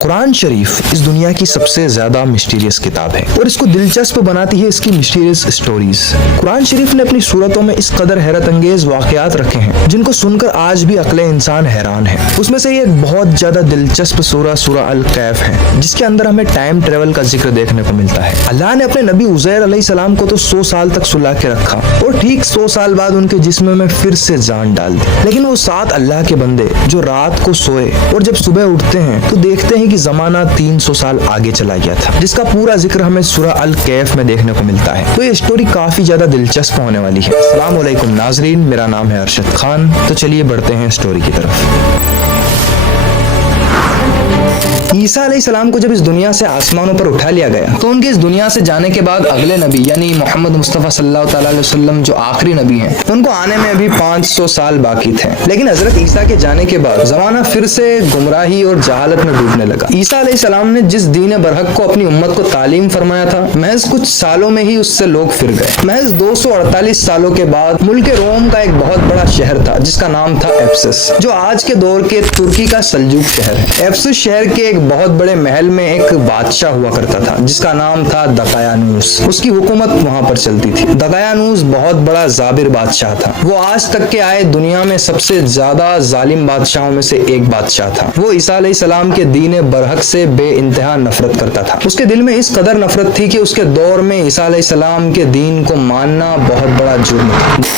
قرآن شریف اس دنیا کی سب سے زیادہ مسٹیریس کتاب ہے اور اس کو دلچسپ بناتی ہے اس کی مسٹیریس سٹوریز۔ قرآن شریف نے اپنی صورتوں میں اس قدر حیرت انگیز واقعات رکھے ہیں جن کو سن کر آج بھی عقل انسان حیران ہے۔ اس میں سے ایک بہت زیادہ دلچسپ سورہ الکہف ہے جس کے اندر ہمیں ٹائم ٹریول کا ذکر دیکھنے کو ملتا ہے۔ اللہ نے اپنے نبی عزیر علیہ السلام کو تو 100 سال تک سلا کے رکھا اور ٹھیک 100 سال بعد ان کے جسم میں پھر سے جان ڈال دی، لیکن وہ 7 اللہ کے بندے جو رات کو سوئے اور جب صبح اٹھتے ہیں تو دیکھتے ہیں کہ زمانہ 300 سال آگے چلا گیا تھا، جس کا پورا ذکر ہمیں سورہ الکہف میں دیکھنے کو ملتا ہے۔ تو یہ اسٹوری کافی زیادہ دلچسپ ہونے والی ہے۔ السلام علیکم ناظرین، میرا نام ہے ارشد خان۔ تو چلیے بڑھتے ہیں اسٹوری کی طرف۔ عیسیٰ علیہ السلام کو جب اس دنیا سے آسمانوں پر اٹھا لیا گیا تو ان کے اس دنیا سے جانے کے بعد اگلے نبی یعنی محمد مصطفیٰ صلی اللہ تعالیٰ علیہ وسلم جو آخری نبی ہیں، ان کو آنے میں ابھی 500 سال باقی تھے۔ لیکن حضرت عیسیٰ کے جانے کے بعد زمانہ پھر سے گمراہی اور جہالت میں ڈوبنے لگا۔ عیسیٰ علیہ السلام نے جس دین برحق کو اپنی امت کو تعلیم فرمایا تھا، محض کچھ سالوں میں ہی اس سے لوگ پھر گئے۔ محض 248 سالوں کے بعد ملک روم کا ایک بہت بڑا شہر تھا جس کا نام تھا ایفسس، جو آج کے دور کے ترکی کا سلجوق شہر ہے۔ ایفسس شہر کے ایک بہت بڑے محل میں ایک بادشاہ ہوا کرتا تھا جس کا نام تھا دقیانوس۔ اس کی حکومت وہاں پر چلتی تھی۔ دقیانوس بہت بڑا جابر بادشاہ تھا۔ وہ آج تک کے آئے دنیا میں سب سے زیادہ ظالم بادشاہوں میں سے ایک بادشاہ تھا۔ وہ عیسیٰ علیہ السلام کے دین برحق سے بے انتہا نفرت کرتا تھا۔ اس کے دل میں اس قدر نفرت تھی کہ اس کے دور میں عیسیٰ علیہ السلام کے دین کو ماننا بہت بڑا جرم تھا۔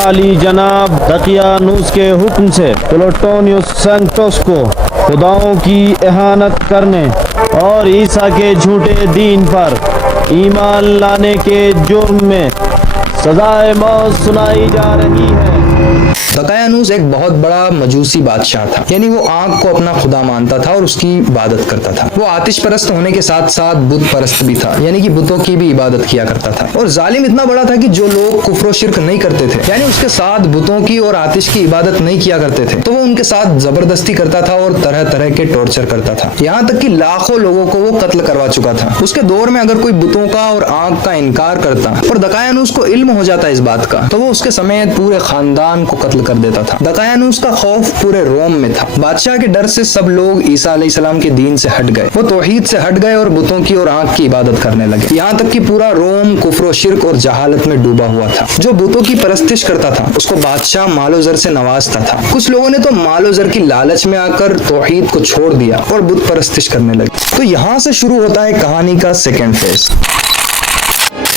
علی جناب دقیانوس کے حکم سے پلوٹونیوس سینکٹوس کو خداؤں کی اہانت کرنے اور عیسیٰ کے جھوٹے دین پر ایمان لانے کے جرم میں سزائے موت سنائی جا رہی ہے۔ دقیانوس ایک بہت بڑا مجوسی بادشاہ تھا، یعنی وہ آنکھ کو اپنا خدا مانتا تھا اور اس کی عبادت کرتا تھا۔ وہ آتش پرست ہونے کے ساتھ ساتھ بت پرست بھی تھا، یعنی کہ بتوں کی بھی عبادت کیا کرتا تھا۔ اور ظالم اتنا بڑا تھا کہ جو لوگ کفر و شرک نہیں کرتے تھے، یعنی اس کے ساتھ بتوں کی اور آتش کی عبادت نہیں کیا کرتے تھے، تو وہ ان کے ساتھ زبردستی کرتا تھا اور طرح طرح کے ٹارچر کرتا تھا، یہاں تک کہ لاکھوں لوگوں کو وہ قتل کروا چکا تھا۔ اس کے دور میں اگر کوئی بتوں کا اور آنکھ کا انکار کرتا اور دقیانوس کو علم ہو جاتا اس بات کا، تو وہ اس کے سمیت پورے خاندان کو قتل کر دیتا تھا۔ دقیانوس کا خوف پورے روم میں تھا۔ بادشاہ کے ڈر سے سب لوگ عیسیٰ علیہ السلام کے دین سے ہٹ گئے۔ وہ توحید سے ہٹ گئے اور بتوں کی اور آنکھ کی عبادت کرنے لگے، یہاں تک کہ پورا روم کفر و شرک اور جہالت میں ڈوبا ہوا تھا۔ جو بتوں کی پرستش کرتا تھا اس کو بادشاہ مال و زر سے نوازتا تھا۔ کچھ لوگوں نے تو مال و زر کی لالچ میں آ کر توحید کو چھوڑ دیا اور بت پرستش کرنے لگے۔ تو یہاں سے شروع ہوتا ہے کہانی کا سیکنڈ فیز۔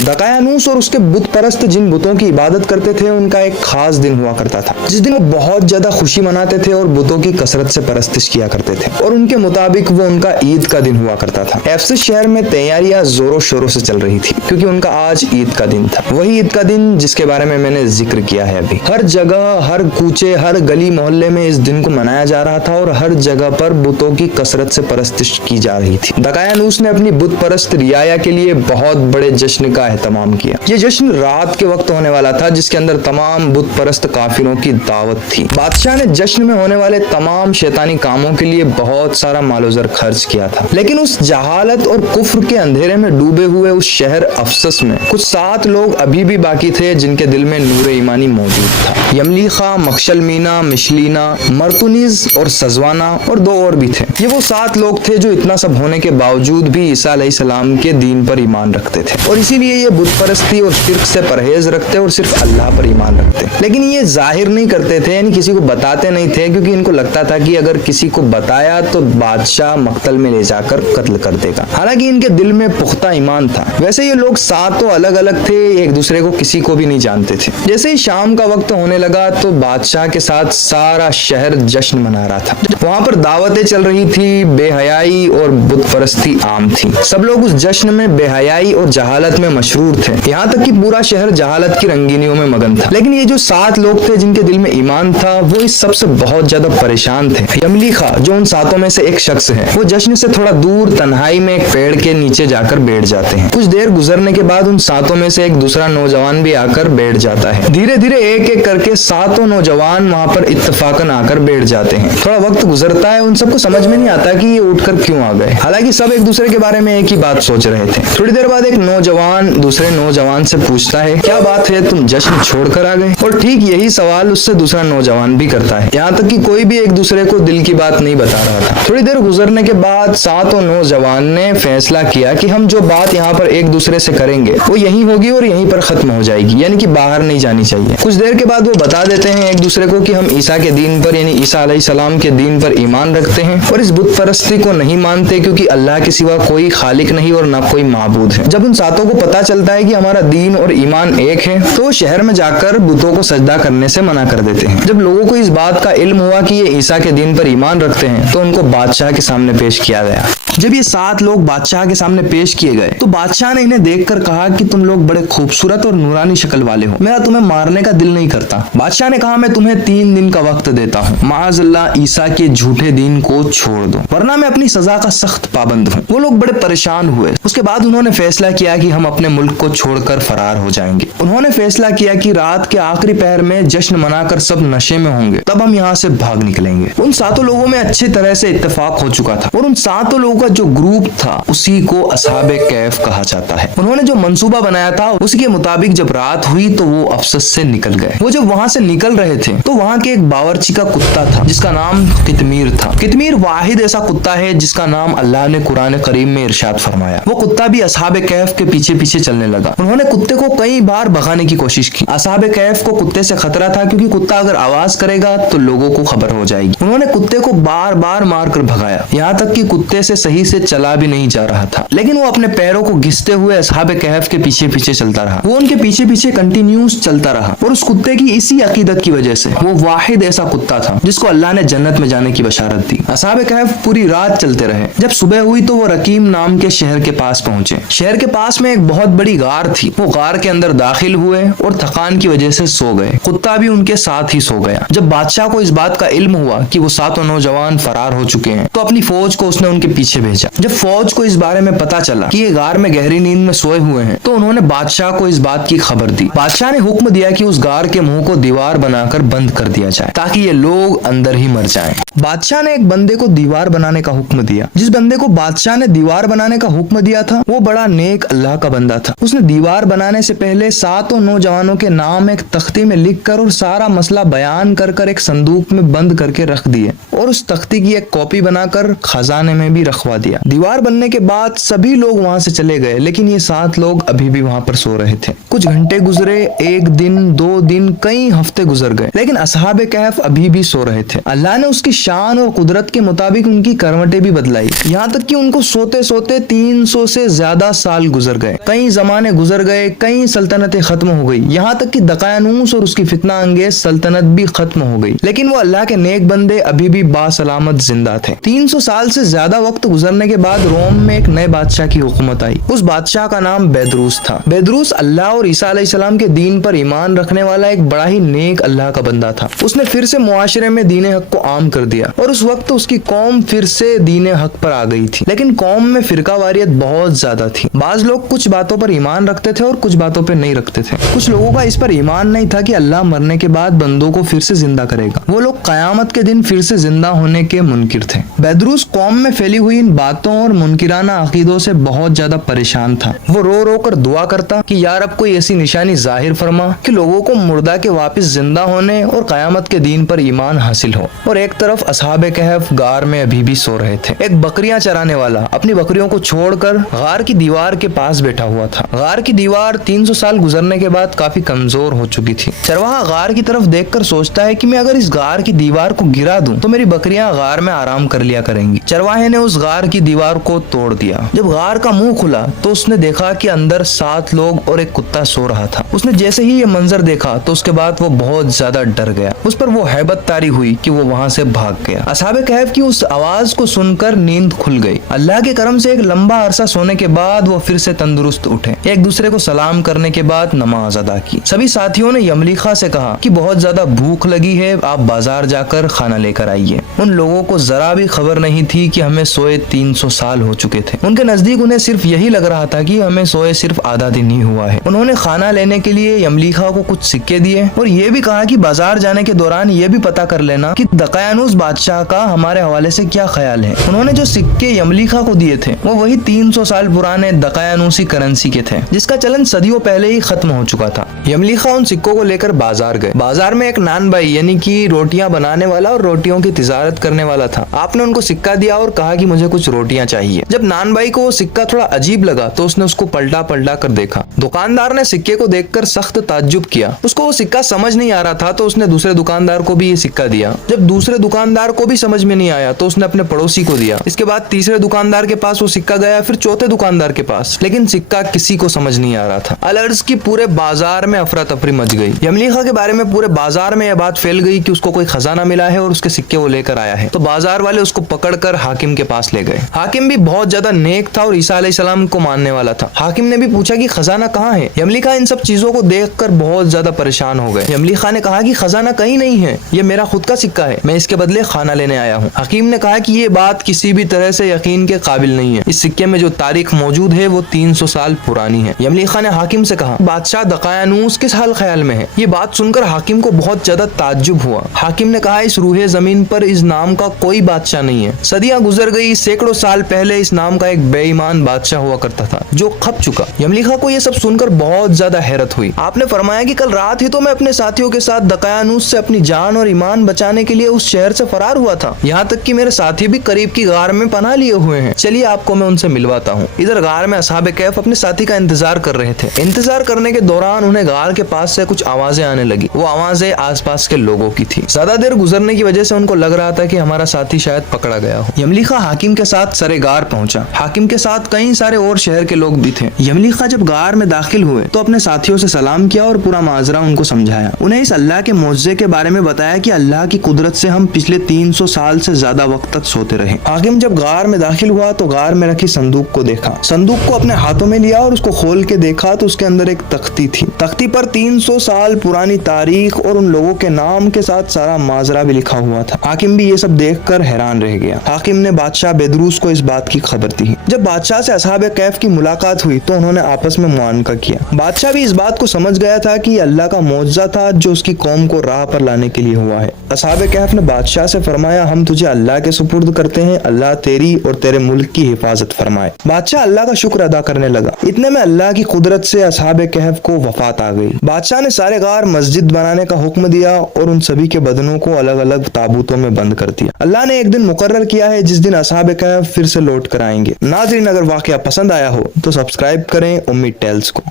دقیانوس اور اس کے بت پرست جن بتوں کی عبادت کرتے تھے ان کا ایک خاص دن ہوا کرتا تھا، جس دن وہ بہت زیادہ خوشی مناتے تھے اور بتوں کی کثرت سے پرستش کیا کرتے تھے، اور ان کے مطابق وہ ان کا عید کا دن ہوا کرتا تھا۔ ایفسس شہر میں تیاریاں زوروں شوروں سے چل رہی تھی کیونکہ ان کا آج عید کا دن تھا، وہی عید کا دن جس کے بارے میں نے ذکر کیا ہے ابھی۔ ہر جگہ، ہر کوچے، ہر گلی محلے میں اس دن کو منایا جا رہا تھا اور ہر جگہ پر بتوں کی کثرت سے پرستش کی جا رہی تھی۔ دقیانوس نے اپنی بت پرست رعایا کے لیے بہت بڑے جشن کا اہتمام کیا۔ یہ جشن رات کے وقت ہونے والا تھا جس کے اندر تمام بت پرست کافروں کی دعوت تھی۔ بادشاہ نے جشن میں ہونے والے تمام شیطانی کاموں کے لیے بہت سارا مال و زر خرچ کیا تھا، لیکن اس جہالت اور کفر کے اندھیرے میں ڈوبے ہوئے اس شہر افسس میں کچھ 7 لوگ ابھی بھی باقی تھے جن کے دل میں نور ایمانی موجود تھا۔ یملیخا، مخشلمینا، مشلینا، مرتونیز اور سزوانا اور 2 اور بھی تھے۔ یہ وہ 7 لوگ تھے جو اتنا سب ہونے کے باوجود بھی عیسیٰ علیہ السلام کے دین پر ایمان رکھتے تھے، اور اسی لیے یہ بت پرستی اور شرک سے پرہیز رکھتے اور صرف اللہ پر ایمان رکھتے، لیکن یہ ظاہر نہیں کرتے تھے، یعنی کسی کو بتاتے نہیں تھے، کیونکہ ان کو لگتا تھا کہ اگر کسی کو بتایا تو بادشاہ مقتل میں لے جا کر قتل کر دے گا۔ حالانکہ ان کے دل میں پختہ ایمان تھا۔ ویسے یہ لوگ 7 الگ الگ تھے، ایک دوسرے کو کسی کو بھی نہیں جانتے تھے۔ جیسے ہی شام کا وقت ہونے لگا تو بادشاہ کے ساتھ سارا شہر جشن منا رہا تھا۔ وہاں پر دعوتیں چل رہی تھی، بے حیائی اور بت پرستی عام تھی۔ سب لوگ اس جشن میں بے حیائی اور جہالت میں مشرور تھے، یہاں تک کہ پورا شہر جہالت کی رنگینیوں میں مگن تھا۔ لیکن یہ جو 7 لوگ تھے جن کے دل میں ایمان تھا وہ اس سب سے بہت زیادہ پریشان تھے۔ یملیخا جو ان 7 میں سے ایک شخص ہے، وہ جشن سے تھوڑا دور تنہائی میں ایک پیڑ کے نیچے جا کر بیٹھ جاتے ہیں۔ کچھ دیر گزرنے کے بعد ان 7 میں سے ایک دوسرا نوجوان بھی آ کر بیٹھ جاتا ہے۔ دھیرے دھیرے ایک ایک کر کے 7 نوجوان وہاں پر اتفاقاً آ کر بیٹھ جاتے ہیں۔ تھوڑا وقت گزرتا ہے، ان سب کو سمجھ میں نہیں آتا کہ یہ اٹھ کر کیوں آ گئے، حالانکہ سب ایک دوسرے کے بارے میں ایک ہی بات سوچ رہے تھے۔ تھوڑی دیر بعد ایک نوجوان नौजवान दूसरे नौजवान से पूछता है, क्या बात है, तुम जश्न छोड़कर आ गए? और ठीक यही सवाल उससे दूसरा नौजवान भी करता है। यहाँ तक कि कोई भी एक दूसरे को दिल की बात नहीं बता रहा था। थोड़ी देर गुजरने के बाद सातों नौजवान ने फैसला किया कि हम जो बात यहाँ पर एक दूसरे से करेंगे वो यही होगी और यहीं पर खत्म हो जाएगी, यानी कि बाहर नहीं जानी चाहिए। कुछ देर के बाद वो बता देते हैं एक दूसरे को कि हम ईसा के दीन पर, यानी ईसा अलैहिस्सलाम के दीन पर ईमान रखते हैं और इस बुत परस्ती को नहीं मानते, क्योंकि अल्लाह के सिवा कोई खालिक नहीं और न कोई माबूद है। जब उन सातों को पता चलता है कि हमारा दीन और ईमान एक है तो वो शहर में जाकर बुतों को सजदा करने से मना कर देते हैं। जब लोगों को इस बात का इल्म हुआ कि ये ईसा के दीन पर ईमान रखते हैं तो उनको बादशाह के सामने पेश किया गया। जब ये 7 लोग बादशाह के सामने पेश किए गए तो बादशाह ने इन्हें देखकर कहा कि तुम लोग बड़े खूबसूरत और नूरानी शक्ल वाले हो, मेरा तुम्हें मारने का दिल नहीं करता। बादशाह ने कहा, मैं तुम्हें 3 दिन का वक्त देता हूँ, माअज़ल्लाह ईसा के झूठे दीन को छोड़ दो, वरना मैं अपनी सजा का सख्त पाबंद हूँ। वो लोग बड़े परेशान हुए। उसके बाद उन्होंने फैसला किया कि हम अपने मुल्क को छोड़कर फरार हो जाएंगे। उन्होंने फैसला किया कि रात के आखिरी पहर में जश्न मनाकर सब नशे में होंगे, तब हम यहाँ से भाग निकलेंगे। उन 7 लोगों में अच्छी तरह से इत्तेफाक हो चुका था और उन 7 लोगों का जो ग्रुप था उसी को असहाबे कैफ कहा जाता है। उन्होंने जो मंसूबा बनाया था उसी के मुताबिक जब रात हुई तो वो अफसस से निकल गए। वो जब वहां से निकल रहे थे तो वहां के एक बावर्ची का कुत्ता था जिसका नाम कितमीर था। कितमीर वाहिद ऐसा कुत्ता है जिसका नाम अल्लाह ने कुरान करीम में इरशाद फरमाया। वो कुत्ता भी असहाबे कैफ के पीछे पीछे चलने लगा। उन्होंने कुत्ते को कई बार भगाने की कोशिश की। असहाबे कैफ को कुत्ते से खतरा था क्योंकि कुत्ता अगर आवाज करेगा तो लोगों को खबर हो जाएगी। उन्होंने कुत्ते को बार बार मार कर भगाया, यहाँ तक कि कुत्ते से सही से चला भी नहीं जा रहा था, लेकिन वो अपने पैरों को घिसते हुए असहाबे कहफ के पीछे पीछे चलता रहा। वो उनके पीछे पीछे कंटिन्यूस चलता रहा और उस कुत्ते की इसी अकीदत की वजह से वो वाहिद ऐसा कुत्ता था जिसको अल्लाह ने जन्नत में जाने की बशारत दी। असहाबे कहफ पूरी रात चलते रहे। जब सुबह हुई तो वो रकीम नाम के शहर के पास पहुंचे। शहर के पास में एक बहुत बड़ी गार थी। वो गार के अंदर दाखिल हुए और थकान की वजह से सो गए। कुत्ता भी उनके साथ ही सो गया। जब बादशाह को इस बात का इल्म हुआ कि वो 7 नौजवान फरार हो चुके हैं तो अपनी फौज को उसने उनके पीछे भेजा। जब फौज को इस बारे में पता चला कि ये गार में गहरी नींद में सोए हुए हैं तो उन्होंने बादशाह को इस बात की खबर दी। बादशाह ने हुक्म दिया कि उस गार के मुंह को दीवार बनाकर बंद कर दिया जाए ताकि ये लोग अंदर ही मर जाएं। बादशाह ने एक बंदे को दीवार बनाने का हुक्म दिया। जिस बंदे को बादशाह ने दीवार बनाने का हुक्म दिया था वो बड़ा नेक अल्लाह का बंदा था। उसने दीवार बनाने से पहले 7 नौजवानों के नाम एक तख्ती में लिख कर और सारा मसला बयान कर एक संदूक में बंद करके रख दिए और उस तख्ती की एक कॉपी बनाकर खजाने में भी रखवा दिया। दीवार बनने के बाद सभी लोग वहां से चले गए, लेकिन ये 7 लोग अभी भी वहां पर सो रहे थे। कुछ घंटे गुजरे, 1 दिन, 2 दिन, कई हफ्ते गुजर गए, लेकिन असहाबे कहफ अभी भी सो रहे थे। अल्लाह ने उसकी शान और कुदरत के मुताबिक उनकी करवटें भी बदलाई, यहाँ तक कि उनको सोते सोते 300 से ज्यादा साल गुजर गए। कई जमाने गुजर गए, कई सल्तनतें खत्म हो गई, यहाँ तक कि दकायानूस और उसकी फितना अंगेज सल्तनत भी खत्म हो गई, लेकिन वो अल्लाह के नेक बंदे अभी भी बासलामत जिंदा थे। 300 साल से ज्यादा वक्त गुजरने के बाद रोम में एक नए बादशाह की हुकूमत आई। उस बादशाह का नाम बैदरूस था। बैदरूस अल्लाह और ईसा अलैहिस्सलाम के दीन पर ईमान रखने वाला एक बड़ा ही नेक अल्लाह का बंदा था। उसने फिर से मुआशरे में दीन हक को आम कर दिया और उस वक्त उसकी कौम फिर से दीन हक पर आ गई थी, लेकिन कौम में फिरकावारियत बहुत ज्यादा थी। बाज लोग कुछ बातों पर ईमान रखते थे और कुछ बातों पर नहीं रखते थे। कुछ लोगों का इस पर ईमान नहीं था कि अल्लाह मरने के बाद बंदों को फिर से जिंदा करेगा। वो लोग कयामत के दिन फिर से जिंदा होने के मुनकिर थे। बैदरूस कौम में फैली हुई इन बातों और मुनकिराना अकीदों से बहुत ज्यादा परेशान था। वो रो रो कर दुआ करता कि यार अब कोई ऐसी निशानी जाहिर फरमा कि लोगों को मुर्दा के वापस जिंदा होने और कयामत के दीन पर ईमान हासिल हो। और एक तरफ असहाबे कहफ गार में अभी भी सो रहे थे। एक बकरियां चराने वाला अपनी बकरियों को छोड़कर गार की दीवार के पास बैठा हुआ था। गार की दीवार 300 साल गुजरने के बाद काफी कमजोर हो चुकी थी। चरवाहा गार की तरफ देखकर सोचता है कि मैं अगर इस गार की दीवार को गिरा दूं तो मेरी बकरियां गार में आराम कर लिया करेंगी। चरवाहे ने उस गार की दीवार को तोड़ दिया। जब गार का मुंह खुला तो उसने देखा कि अंदर 7 लोग और एक कुत्ता सो रहा था। उसने जैसे ही ये मंजर देखा तो उसके बाद वो बहुत ज्यादा डर गया। उस पर वो हैबत तारी हुई कि वो वहां से भाग गया। असहाबे कहफ की उस आवाज को सुनकर नींद खुल गई। अल्लाह के करम से एक लंबा अरसा सोने के बाद वो फिर से तंदुरुस्त उठे। एक दूसरे को सलाम करने के बाद नमाज अदा की। सभी साथियों ने यमलीखा से कहा कि बहुत ज्यादा भूख लगी है, आप बाजार जाकर खाना लेकर आइए। उन लोगों को जरा भी खबर नहीं थी कि हमें सोए 300 साल हो चुके थे। उनके नजदीक उन्हें सिर्फ यही लग रहा था कि हमें सोए सिर्फ आधा दिन ही हुआ है। उन्होंने खाना लेने के लिए यमलीखा को कुछ सिक्के दिए और ये भी कहा कि बाजार जाने के दौरान ये भी पता कर लेना कि दकायानूस बादशाह का हमारे हवाले से क्या ख्याल है। उन्होंने जो सिक्के यमलीखा को दिए थे वो वही 300 साल पुराने दकायानूसी करेंसी करेंसी के थे, जिसका चलन सदियों पहले ही खत्म हो चुका था। यमलीखा उन सिक्कों को लेकर बाजार गए। बाजार में एक नान भाई यानी कि रोटियां बनाने वाला और रोटियों की तिजारत करने वाला था। आपने उनको सिक्का दिया और कहा कि मुझे कुछ रोटियां चाहिए। जब नान भाई को वो सिक्का थोड़ा अजीब लगा तो उसने उसको पलटा पलटा कर देखा। दुकानदार ने सिक्के को देखकर सख्त ताज्जुब किया। उसको वो सिक्का समझ नहीं आ रहा था तो उसने दूसरे दुकानदार को भी ये सिक्का दिया। जब दूसरे दुकानदार को भी समझ में नहीं आया तो उसने अपने पड़ोसी को दिया। इसके बाद तीसरे दुकानदार के पास वो सिक्का गया, फिर चौथे दुकानदार के पास, लेकिन सिक्का किसी को समझ नहीं आ रहा था। अलर्ज की पूरे बाजार में अफरा तफरी मच गई। यमलीखा के बारे में पूरे बाजार में यह बात फैल गई कि उसको कोई खजाना मिला है और उसके सिक्के वो लेकर आया है। तो बाजार वाले उसको पकड़कर हाकिम के पास ले गए। हाकिम भी बहुत ज्यादा नेक था और ईसा अलैहिस्सलाम को मानने वाला था। हाकिम ने भी पूछा कि खजाना कहाँ है। यमलीखा इन सब चीजों को देखकर बहुत ज्यादा परेशान हो गए। यमलीखा ने कहा कि खजाना कहीं नहीं है, ये मेरा खुद का सिक्का है, मैं इसके बदले खाना लेने आया हूँ। हकीम ने कहा कि ये बात किसी भी तरह से यकीन के काबिल नहीं है। इस सिक्के में जो तारीख मौजूद है वो 300 साल पुरानी है। यमलीखा ने हाकिम से कहा, बादशाह दकियानूस किस हाल ख्याल में है। ये बात सुनकर हाकिम को बहुत ज्यादा ताज्जुब हुआ। हाकिम ने कहा, इस रूहे जमीन पर इस नाम का कोई बादशाह नहीं है। सदियां गुजर गई, सैकड़ों साल पहले इस नाम का एक बेईमान बादशाह हुआ करता था जो खप चुका। यमलीखा को ये सब सुनकर बहुत ज्यादा हैरत हुई। आपने फरमाया कि कल रात ही तो मैं अपने साथियों के साथ दकियानूस से अपनी जान और ईमान बचाने के लिए उस शहर से फरार हुआ था। यहाँ तक कि मेरे साथी भी करीब की गार में पनाह लिए हुए हैं। चलिए आपको मैं उनसे मिलवाता हूँ। इधर गार में असहाबे कैफ अपने साथी का इंतजार कर रहे थे। इंतजार करने के दौरान उन्हें गार के पास से कुछ आवाजें आने लगी। वो आवाजें आसपास के लोगों की थी। ज्यादा देर गुजरने की वजह से उनको लग रहा था कि हमारा साथी शायद पकड़ा गया हो। यमलीखा हाकिम के साथ सरे गार पहुंचा। हाकिम के साथ कई सारे और शहर के लोग भी थे। यमलीखा जब गार में दाखिल हुए तो अपने साथियों से सलाम किया और पूरा माजरा उनको समझाया। उन्हें इस अल्लाह के मौजज़े के बारे में बताया कि अल्लाह की कुदरत से हम पिछले 300 साल से ज्यादा वक्त तक सोते रहे। हाकिम जब गार में दाखिल हुआ तो गार में रखी संदूक को देखा। संदूक को अपने हाथों में लिया और उसको खोल के देखा तो उसके अंदर एक तख्ती थी। तख्ती पर 300 साल पुरानी तारीख और उन लोगों के नाम के साथ सारा माजरा भी लिखा हुआ था। हाकिम भी ये सब देखकर हैरान रह गया। हाकिम ने बादशाह बेदरूस को इस बात की खबर दी। जब बादशाह से असहाबे कैफ की मुलाकात हुई तो उन्होंने आपस में मुआनका किया। बादशाह भी इस बात को समझ गया था कि अल्लाह का मौजज़ा था जो उसकी कौम को राह पर लाने के लिए हुआ है। असहाबे कैफ ने बादशाह से फरमाया, हम तुझे अल्लाह के सुपुर्द करते हैं, अल्लाह तेरी और तेरे मुल्क की हिफाजत फरमाए। बादशाह अल्लाह का शुक्र अदा करने लगा। इतने में अल्लाह की कुदरत से असहाबे कैफ को वफात आ गई। बादशाह ने सारे गार मस्जिद बनाने का हुक्म दिया और उन सभी के बदनों को अलग अलग ताबूतों में बंद कर दिया। अल्लाह ने एक दिन मुकर्रर किया है जिस दिन असहाबे कैफ फिर से लौट कर आएंगे। नाज़रीन, अगर वाकया पसंद आया हो तो सब्सक्राइब करें उम्मीद टेल्स को।